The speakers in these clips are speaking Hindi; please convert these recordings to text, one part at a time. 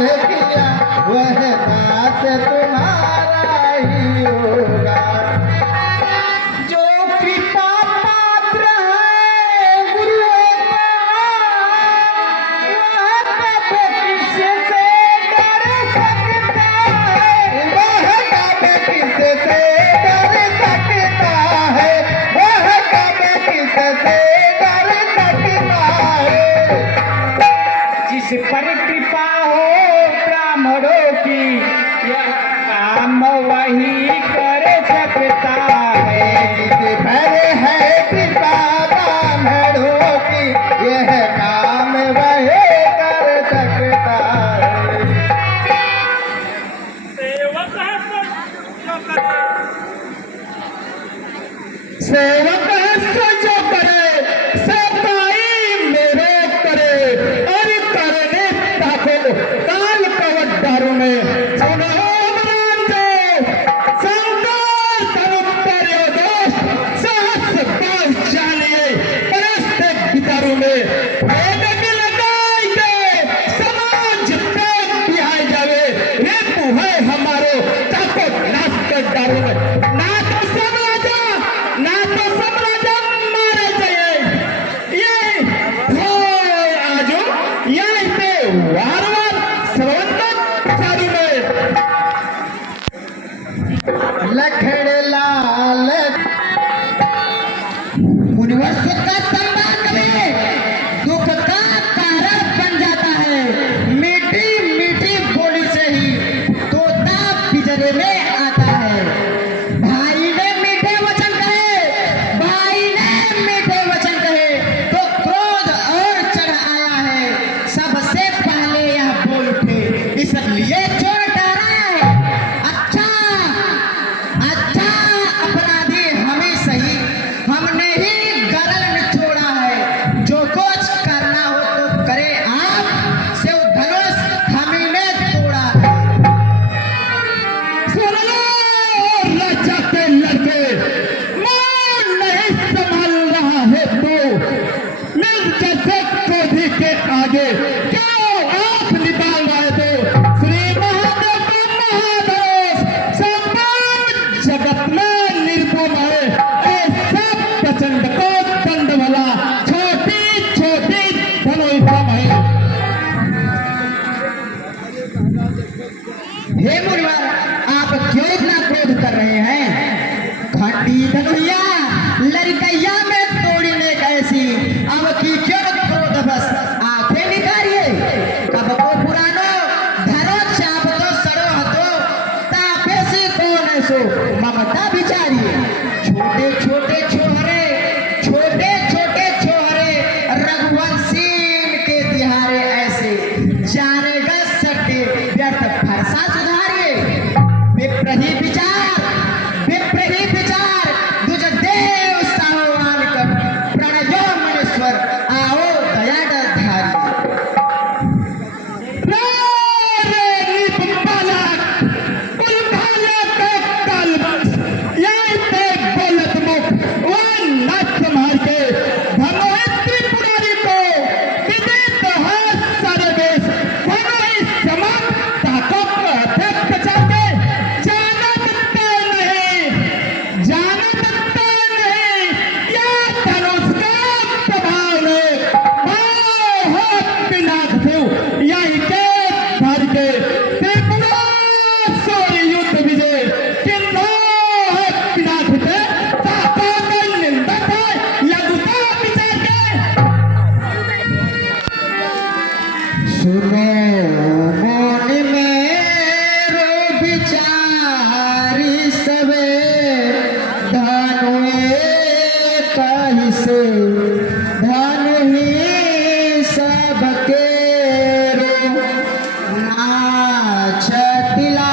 किया वह दास तुम्हारा ही होगा। जो कृपा पात्र है गुरुओं का वह कब किससे डर सकता है, वह कब किससे डर सकता है, वह कब किससे डर सकता है। जिस पर कृपा हो ब्राह्मणों की यह काम वही कर सकता है। जिस पर है कृपा ब्राह्मणों की यह काम वही कर सकता है। सेवक है जो करे, सेवक है जो करे सफाई मेरे करे, और करने ताको काल कवट दारू में सुनो संकार तरुपर्यो दोष सहस बास जानिए परस्ते भितरु में भेद मिल गाय के समाज प्रेम बिहाय जावे हेतु है हमारो ताको नाश कर दारू में। ना तो सब राजा ना तो सब राजा मारे जाए ये हो आजो यही पे वार वार सर्वंत चारू में लखड़ लाल मुनिवर्ष का संवाद में दुख का कारण बन जाता है। मीठी मीठी बोली से ही तोता पिंजरे में आता है। भाई ने मीठे वचन कहे, भाई ने मीठे वचन कहे तो क्रोध और चढ़ आया है। सबसे पहले यह बोल उठे इसलिए चोर डरा है। अच्छा अच्छा अपराधी हमें सही, हमने ही गरल निचोड़ा है। जो कुछ करना हो तो करे आप, शिव धनुष हमी ने तोड़ा है। सुन लो राजा के लड़के, मान नहीं संभाल रहा है तो मिल जैसे क्रोधी के आगे क्यों आंख निकाल रहे थे। श्री महादेव का महादेव संपूर्ण जगत में निर्गुण है। ऐसा प्रचंड को दंड वाला छोटी छोटी धनुर्धम है। हे मुनिवर आप क्यों इतना क्रोध कर रहे हैं। खंडी धनुया लड़कैया में तोड़ने कैसी अब की क्यों क्रोध बस आंखें निकालिए। कब को पुरानो धरो चाप तो सड़ो हतो तापे से कौन है सो ममता बिचारिए। छोटे छोटे छोहरे छोटे छोटे छोहरे रघुवंशी के तिहारे ऐसे जानेगा सटे व्यर्थ फरसा सुधारिए। विप्रही विचार दुज देव साहवान कर प्रणयो मनेश्वर आओ दया धारी। सुनो मन मेरो विचारी सबे धनु कहि से धनु ही सबके नाचतिला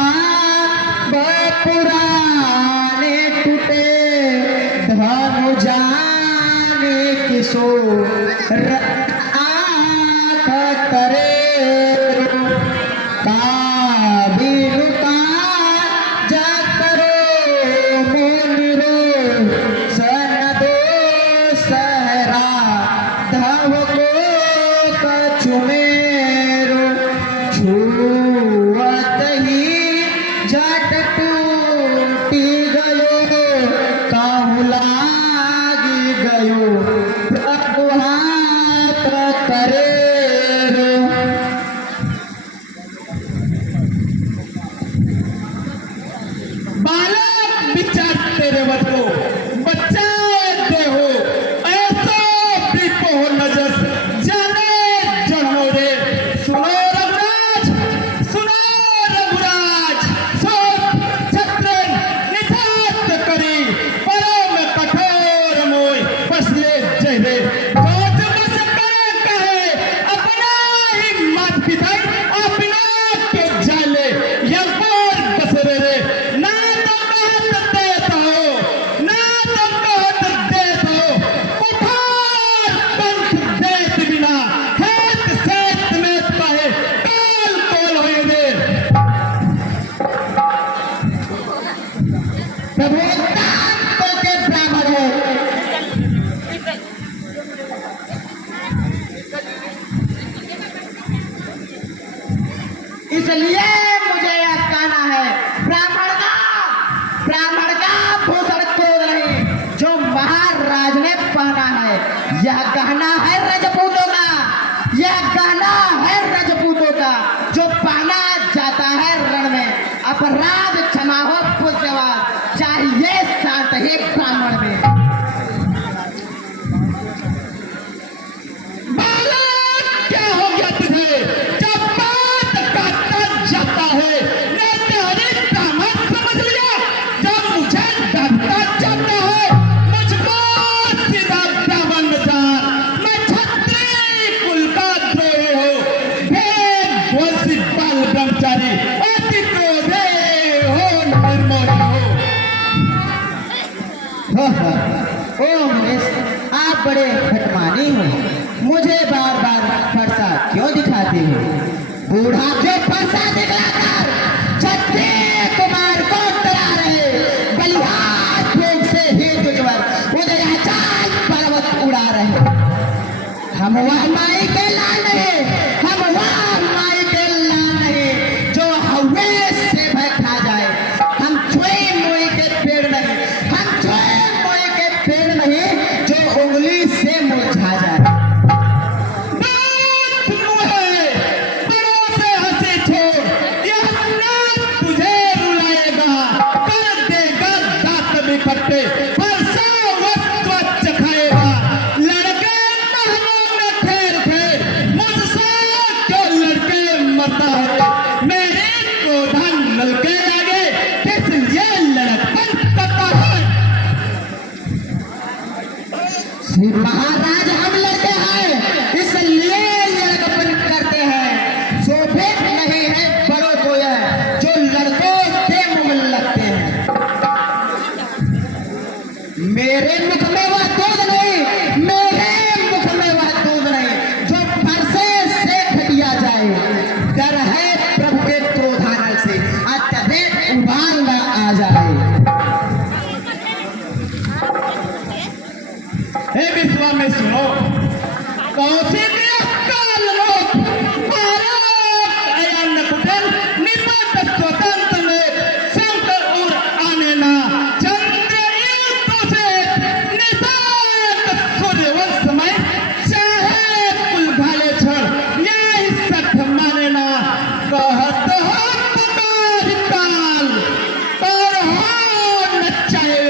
पुराने टूटे धनु जाने किशो करे काबिलुका जा करो मोनिरो सन दो सहरा धव को कछु मेरो छू तेरे वध को बचाए दे हो, ऐसा भी को नजस जाने जन्मो रे। सुनो रघुराज, सुनो रघुराज, सोच छत्र निधात करी, परम कठोर मोय फसले जहरे। सोच बस करे कहे, अपना ही मात पिता अपना के जाले, यह बोर बसरे रे। ना तो कहत देत हो, ना तो कहत देत हो, कुठार पंथ देत बिना, हेत सेत में कहे, काल कोल होय रे। प्रभु दान को के ब्राह्मण हो, इसलिए मुझे यह कहना है, ब्राह्मण का भूषण क्रोध नहीं, जो महाराज ने पहना है। यह गहना है रजपूतों का, यह गहना है रजपूतों का, जो पहना जाता है रण में। अपराध क्षमा हो पुण्यवाद, चाहिए शांत ही ब्राह्मण में। बालक क्या हो गया तुझे, जब बात कहता जाता है, मैं तेरी ताकत समझ लिया। जब मुझे डरता जाता है, मुझको सीधा ब्राह्मण जान, मैं क्षत्रिय कुल का द्रोही हूँ, भेद भोसी बाल ब्रह्मचारी, अति क्रोधे हो निर्मोही हो। ओ महेश, आप बड़े खटमानी हो, मुझे बार बार फरसा क्यों दिखाते हो? बूढ़ा क्यों फरसा दिखलाकर क्षत्रिय कुमार को डरा रहे, बलिहार भोग से ही तुझवर उदयाचल पर्वत उड़ा रहे। हम वह माई के लाल नहीं, हम वह माई के लाल नहीं, जो हवे से भय खा जाए। हम छुए मुई के पेड़ नहीं, हम छुए मुई के पेड़ नहीं, जो उंगली से मुरझा जाए। बात मुहे, बड़ों से हंसी छोड़, यह नाच तुझे रुलाएगा, कर देगा दांत बिखट्टे, फरसा वस्त्र खाएगा। लड़के महलों में खेल खेल, मुझसे क्यों लड़के मरता है, मेरे क्रोधन नल के आगे किस लिए लड़कपन करता है। श्री महाराज, हम लड़के हैं, इसलिए लड़कपन करते हैं। शोभित नहीं है बड़ों को यह, जो लड़कों से मुंह लगते हैं। मेरे मुख में वह दूध नहीं, मेरे मुख में वह दूध नहीं, जो फरसे से खटिया जाए। डर है प्रभु के क्रोधानल से, अत्यधिक उबाल न आ जाए। हे विश्वा में सुनो, कौशिक काल लोक भारत अयन कुटिल निपट स्वतंत्र में संत और आने ना चंद्र इंद्र से निषाद सूर्यवंश में चाहे कुल घाले क्षण यही सठ माने ना। कहत हो पुकार काल और हो नचाए,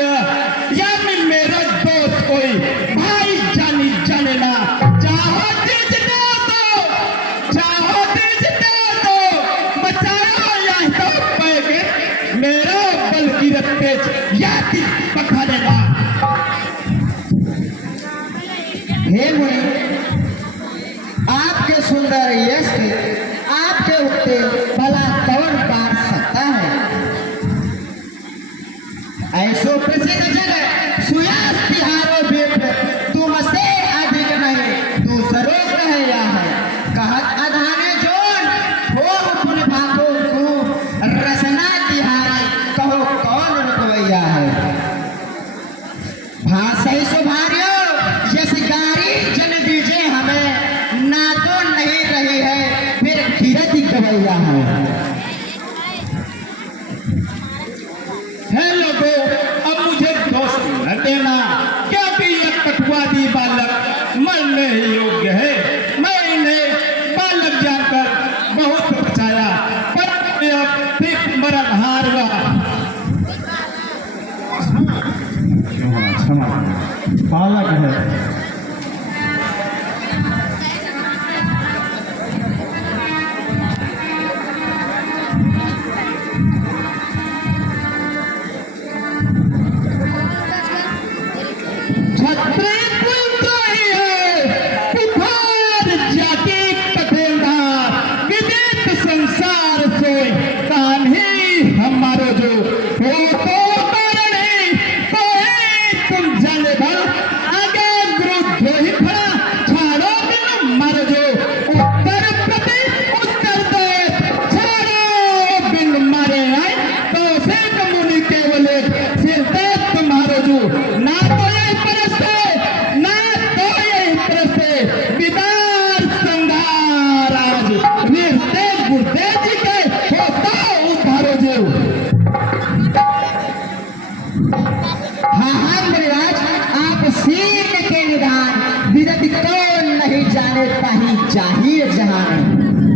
यानी मेरा दोस्त कोई भाई जानी जाने ना। चाहो तीज दे दो, चाहो तीज दे दो, बचाओ या तो पैगे, मेरा बल की रत्तेज याति पखा देना। हे मुनि, आपके सुंदर यश के, आपके उत्ते भला कौन पार सकता है? ऐसो प्रसिद्ध जगह सुयास तिहारो बेट, तुमसे अधिक नहीं दूसरों कहया है। कहत अधाने जोन हो पुन भागो को रसना तिहारी, कहो कौन रुकवैया है? भाषा सुभारियो यश गारी जन दीजे हमें, ना तो नहीं रही है फिर कीरति गवैया है। है लोगों, अब मुझे दोस्त क्षमा बालक है। छत्री पुत्र है पुकार जाति कठेंदा विदित संसार सोय कान्ही हमारो जो हो तो करने कोई तुम जाने भल आगे गुरु द्रोही खड़ा छाड़ो बिन मर जो उत्तर प्रति उत्तर दे छाड़ो बिन मारे आए तो से मुनि केवल सिर दे तुम्हारो जो ना तो यही परस्ते ना तो यही परस्ते विदार संगार आज वीरते गुरते जी के होता उद्धारो जो। हाँ हाँ गिरिराज, आप सीन के निदान विदत कौन नहीं जाने ताही जाहिर जहान।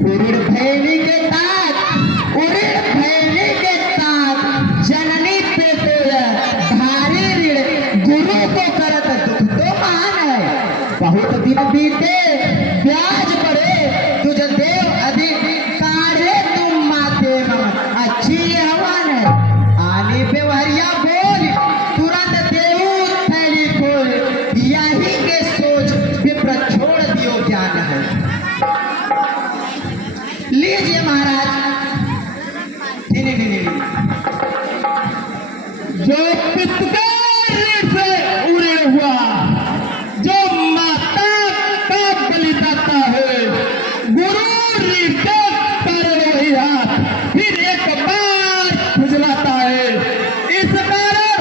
उड़िड़ भैली के तात, उड़िड़ भैली के तात जननी पे तो भारी ऋण गुरु को करत दुख तो महान है। बहुत दिन बीते ब्याज बढ़े तुझ देव अधिकारे तुम माते मम अच्छी हवन है। आने पे वहरिया बोल तुरंत देव थैली खोल यही के सोच विप्र छोड़ दियो ज्ञान है। लीजिए महाराज। नहीं नहीं नहीं जो पितकार से उड़े हुआ जो माता का बलिदाता है गुरु रीते कर वही हाथ फिर एक बार खुजलाता है। इस कारण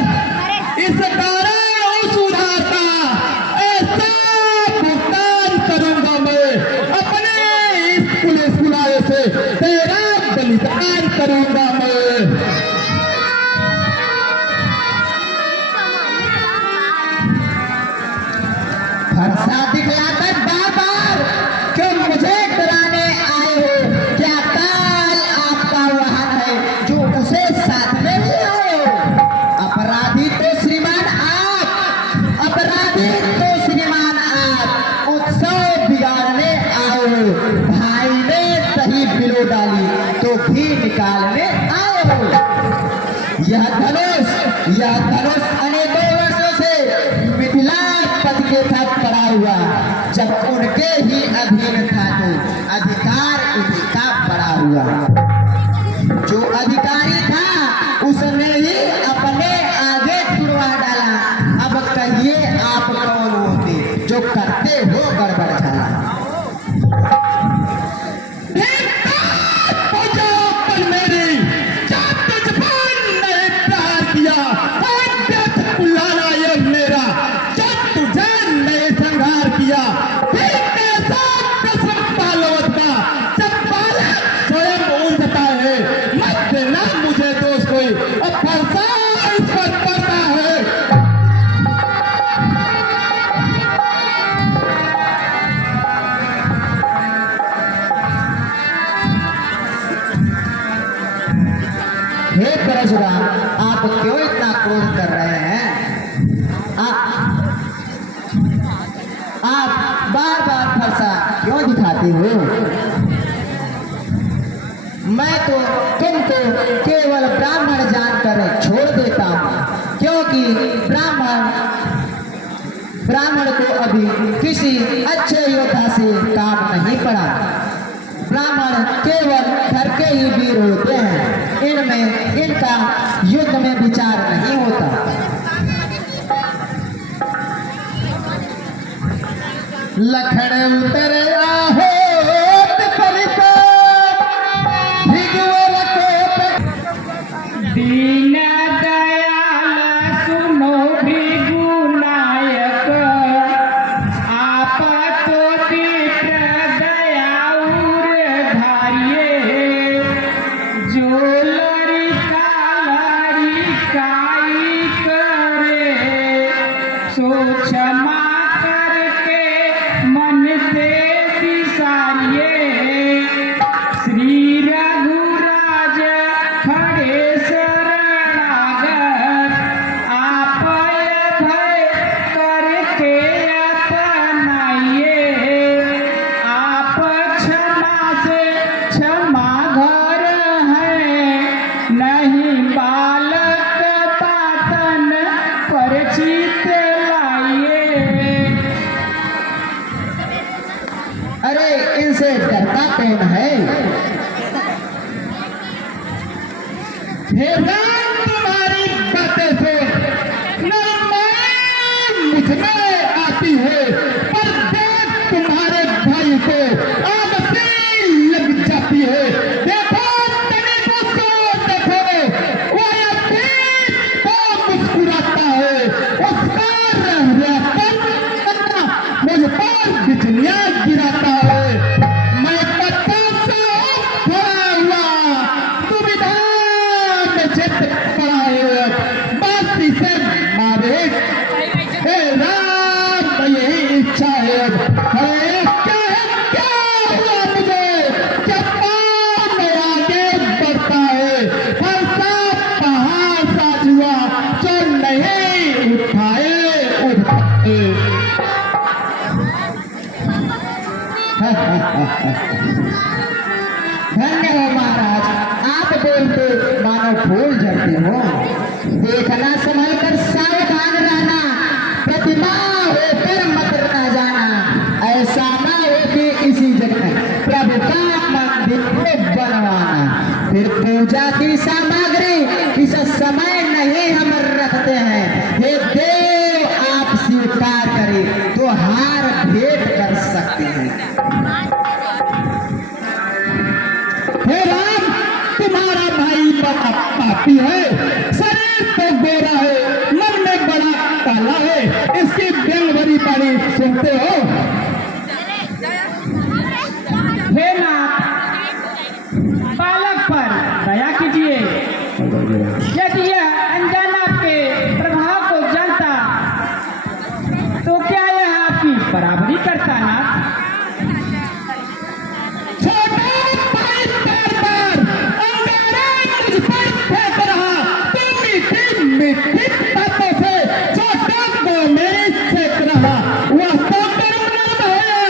उस उधार का ऐसा भुगतान करूंगा मैं अपने इस पुलिस बुलाए से तेरा बलिदान करूंगा मैं। फरसा दिखलाकर बार बार कि मुझे डराने आए हो। क्या काल आपका वाहन है जो उसे साथ में ले आए हो। अपराधी तो श्रीमान आप, अपराधी तो श्रीमान आप उत्सव बिगाड़ने आए हो। भाई ने दही बिलो डाली तो घी निकालने आए हो। यह धनुष अनेकों वर्षों से मिथिला पद के साथ पड़ा हुआ। जब उनके ही अधीन था तो अधिकार उन्हीं का पड़ा हुआ। जो अधिकारी था उसने ही अपने आगे छुड़वा डाला। अब कहिए आप कौन होते जो करते हो गड़बड़ झाला। मुझे दोस्त कोई अब फरसा इस पर पड़ता है। हे परशुराम, आप क्यों इतना क्रोध कर रहे हैं? आप बार बार फरसा क्यों दिखाते हो? मैं तो तुमको केवल ब्राह्मण जानकर छोड़ देता हूँ, क्योंकि ब्राह्मण को अभी किसी अच्छे योद्धा से काम नहीं पड़ा। ब्राह्मण केवल घर के ही वीर होते हैं, इनमें इनका युद्ध में विचार नहीं होता। लखन उतरे आहो दीन दयाल सुनो भृगु नायक, आप तो विप्र दयाउर धारिये। जो लड़िकाई करे सो क्षमा करके मन से विसारिये। श्री रघुराज खड़े शरणागत, आप भय धन्य हो महाराज, आप बोलते मानो फूल झड़ते हो। देखना संभल कर सावधान रहना, प्रतिमा होकर मत न जाना। ऐसा ना हो कि इसी जगह प्रभु का मंदिर को बनवाना। फिर पूजा की सामग्री इस समय नहीं हम रखते हैं। हे देव, आप स्वीकार करें तो हार भेंट कर सकते हैं। हे राम, तुम्हारा भाई बड़ा पापी है, शरीर तो गोरा है, मन में बड़ा काला है। इसकी व्यंग भरी बाणी सुनते हो? हे नाथ, बालक पर दया कीजिए। यदि यह अनजान आपके प्रभाव को जानता तो क्या यह आपकी बराबरी करता नाथ? छोटा भाई बार-बार अंगारे मुझ पर फेंक रहा। तुम मीठी मीठी बातों से छोटा को मेरी सेक रहा। वह तो कर्म नाम है,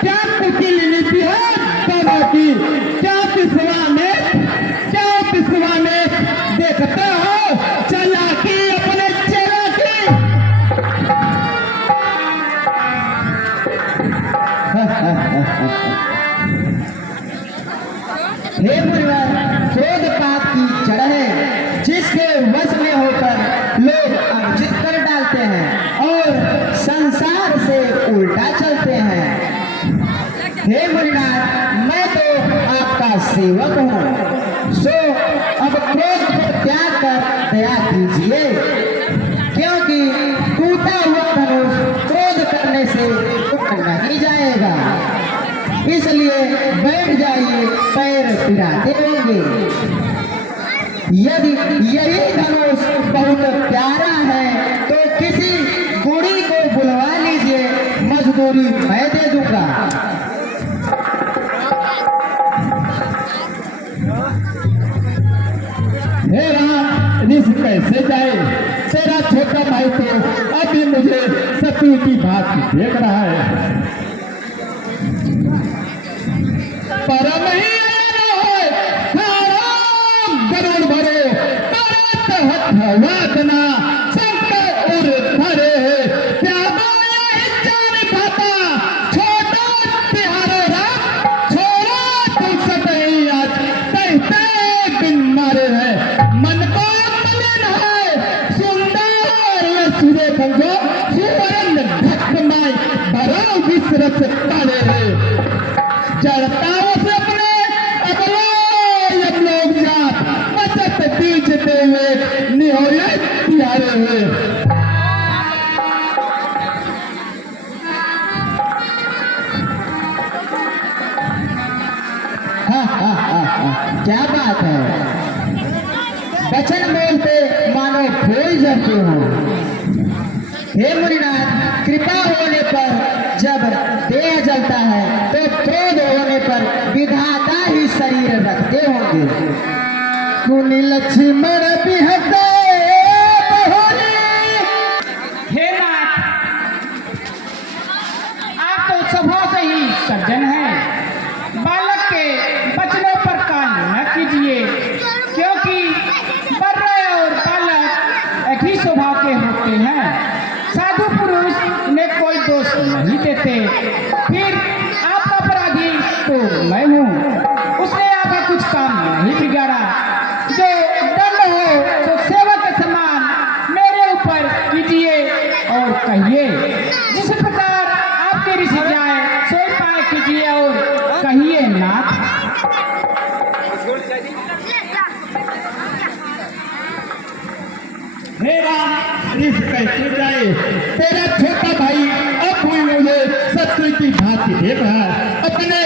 क्या कुटिल नीति है दोनों की। क्या पिसवा में देखते हो चालाकी अपने चेला की। हे मुनिवर, क्रोध पाप की जड़ है, जिसके वश में होकर लोग अनुचित कर डालते हैं और संसार से उल्टा चलते हैं। हे मुनिनाथ, मैं तो आपका सेवक हूँ, सो अब क्रोध को त्याग कर दया कीजिए, क्योंकि टूटा हुआ धनुष क्रोध करने से टूट नहीं जाएगा। इसलिए बैठ जाइए, पैर पिराते होंगे। यदि यही धनुष बहुत प्यारा है तो किसी गुड़ी को बुलवा लीजिए, मजदूरी मैं दे दूंगा। हे राम, रिस कैसे जाए? तेरा छोटा भाई तो अभी मुझे शत्रु की भांति देख रहा है। परम ही है, गरुड़ भरे परत हथवादना शंकर उर धरे। प्यादा यही जान पाता छोटा तिहारो राम। छोड़ा तुम सतही आज कहते बिन मारे है। मन को मलिन है सुंदर ये सूर्य समझो, सुवर्ण भक्तमय भरो विसरत तारे है। जड़ताओं से अपने अगलो यम लोग जात बचत बीजते हुए निहोरे प्यारे हुए। क्या बात है, वचन बोलते मानो फूल झड़ते हो। हे मुनिनाथ, कृपा होने पर जब देह जलता है तो क्रोध होने पर विधाता ही शरीर रखते होंगे। सुनी लक्ष्मण बिहते बहुरी। हे नाथ, आप तो स्वभाव से ही सज्जन हैं। बालक के बचनों पर कान न कीजिए, क्योंकि बर्रे और बालक एक ही स्वभाव के होते हैं। साधु पुरुष ने कोई दोष नहीं देते। फिर आपका अपराधी तो मैं हूँ, उसने आपका कुछ काम नहीं बिगाड़ा। जो दंड हो तो सेवक के समान मेरे ऊपर कीजिए और कहिए। जिस प्रकार आपके ऋषि जाए सोई पाए कीजिए और कहिए नाथ। हे राम, रिस कैसे जाए? तेरा छोटा भाई अब भी मुझे शत्रु की भांति देख रहा है। अपने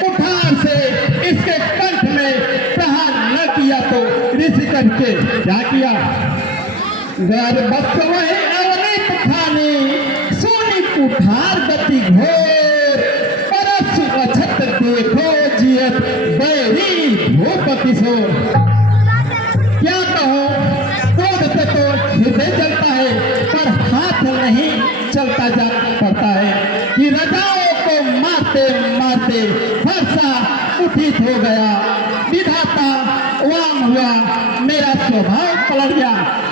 कुठार से इसके कंठ में प्रहार न किया तो ऋषि करके क्या किया? गर्भस्थ वही अवनीत खानी सोनी कुठार गति घोर। परसु अछत देखो जियत बैरी भूप किशोर। क्या कहो, क्रोध से तो हृदय चलता है पर हाथ नहीं चलता जा पड़ता है कि रजाओं को मारते मारते हर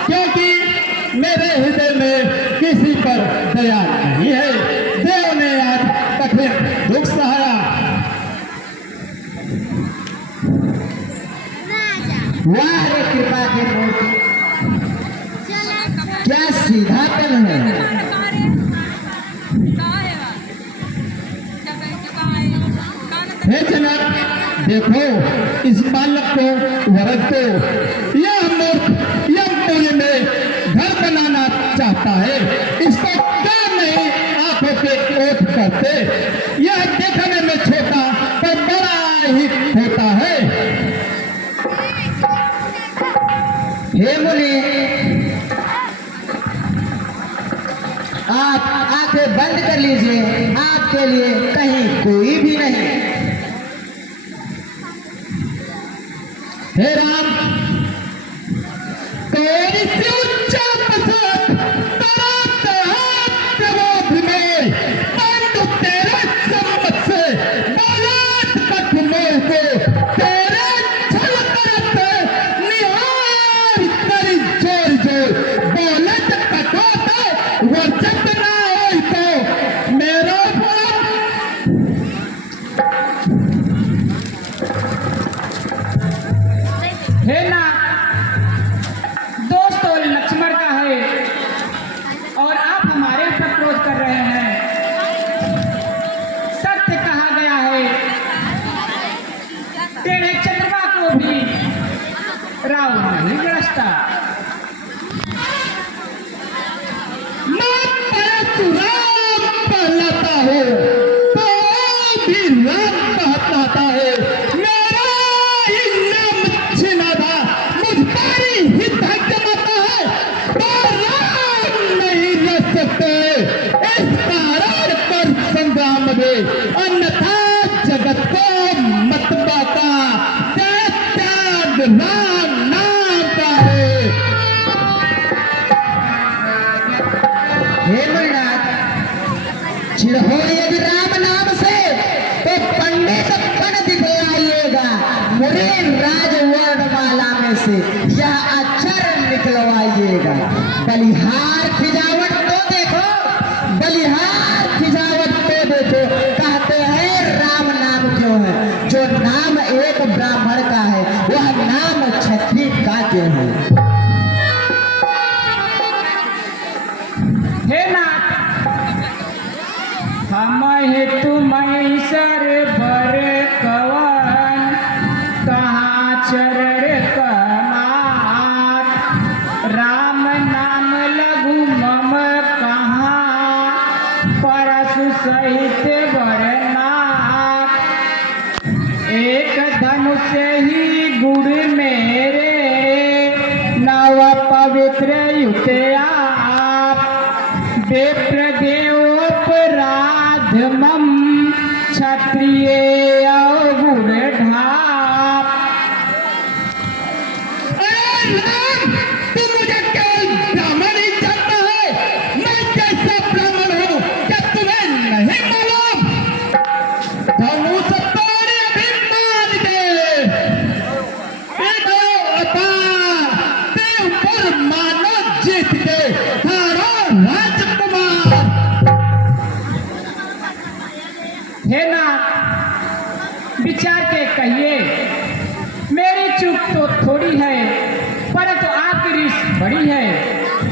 क्योंकि मेरे हृदय में किसी पर दया नहीं है। देव ने आज कठिन दुख सहाया। वाह रे कृपा के मूर्ति, क्या सीधापन है। हे जनक, देखो इस बालक को वरद दो। यह मूर्ख यमपुरी में घर बनाना चाहता है। इसको क्यों नहीं आंखों के ओठ करते? यह देखने में छोटा पर बड़ा ही होता है। हे मुनि, आप आंखें बंद कर लीजिए, आपके लिए कहीं कोई भी नहीं। हे राम, तेरी से उच्चा प्रसाद तराते हाथ प्रबोध में पांडु तेरे सम्मत से बालात कठ मोह को तेरे छल करते निहार करी जोर जोर बोलत कटोते वर्जत ना होई तो मेरा हे नाथ, दोष तो लक्ष्मण का है और आप हमारे ऊपर क्रोध कर रहे हैं। सत्य कहा गया है, टेढ़े चंद्रमा को भी राव नहीं गरजता। मैं परशुराम कहलाता हूँ तो भी राम कहलाता है। मेरा ही नाम छिनादा मुझ पर ही धक जमाता है तो राम नहीं रह सकते। इस कारण पर संग्राम में अन्यथा जगत को मत बाता। त्याग राम नाम का है। हे मुनिनाथ, चिढ़ो यदि राम नाम से तो पंडित कण दिखलाइएगा। मुरे राजवर्णमाला में से यह अक्षर निकलवाइएगा। बलिहार फिजावट तो देखो, बलिहार फिजावट तो देखो। कहते हैं राम नाम क्यों है? जो नाम एक ब्राह्मण का है वह नाम क्षत्रिय का क्यों है? हे नाथ, हम तुम सर बर कवन कहाँ चरण कमात। राम नाम लघु मम कहाँ परशु सहित बरनाथ। एक धनुष ही गुड़ मेरे नव पवित्र युत आप। विप्र देवोपराध मम क्षत्रिय अवगुण ढाप। अरे राम, तू मुझे केवल ब्राह्मण ही जानता है। मैं कैसा ब्राह्मण हूँ क्या तुम्हें नहीं मालूम? धनुष तोड़े अभिमान दे देव पर मानो जीत के हारो राजकुमार। हे नाथ, विचार के कहिए। मेरी चूक तो थोड़ी है परंतु आपकी रीस बड़ी है।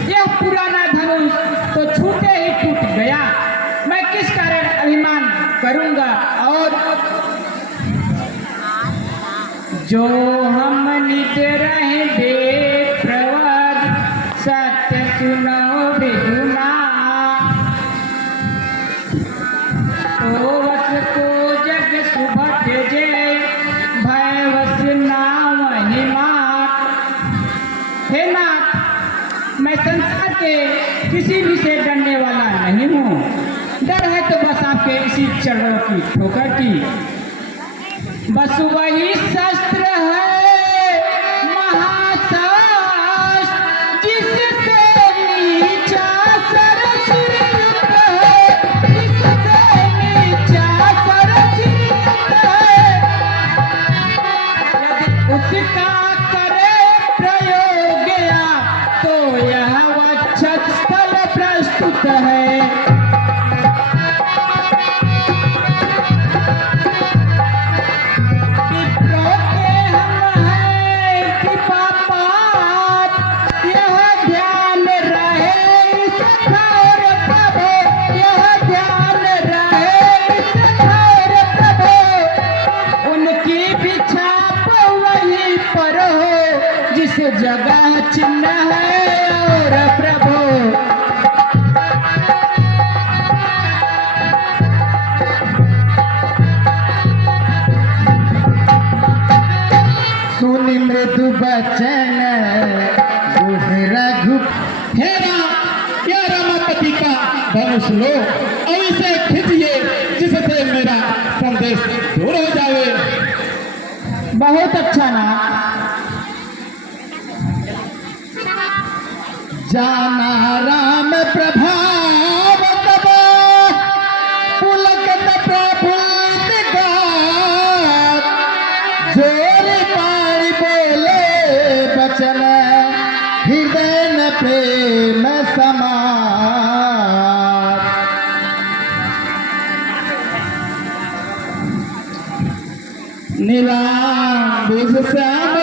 यह पुराना धनुष तो छूटे ही टूट गया। मैं किस कारण अभिमान करूंगा? और जो हम नित रहे देव प्रवर सत्य सुनो विदुना। तो वस को जग सुभट जय भय वस नाम महिमा। हे नाथ, मैं संसार के किसी भी से डरने वाला नहीं हूँ। डर है तो बस आपके इसी चरणों की ठोकर की। बस वही शस्त्र है महाशास्त्र जिससे नीचा सर सिरयुक्त है। जिससे नीचा सर सिरयुक्त है। यदि उसका करे प्रयोग आप धनुष लो और इसे खींचिए जिससे मेरा संदेश दूर हो जाए। बहुत अच्छा नाथ। जाना राम प्रभाव तब पुलकत प्रफुल्लित गात, जोर पाणी बोले बचन हृदय न प्रेम समार। नीलांबुज श्याम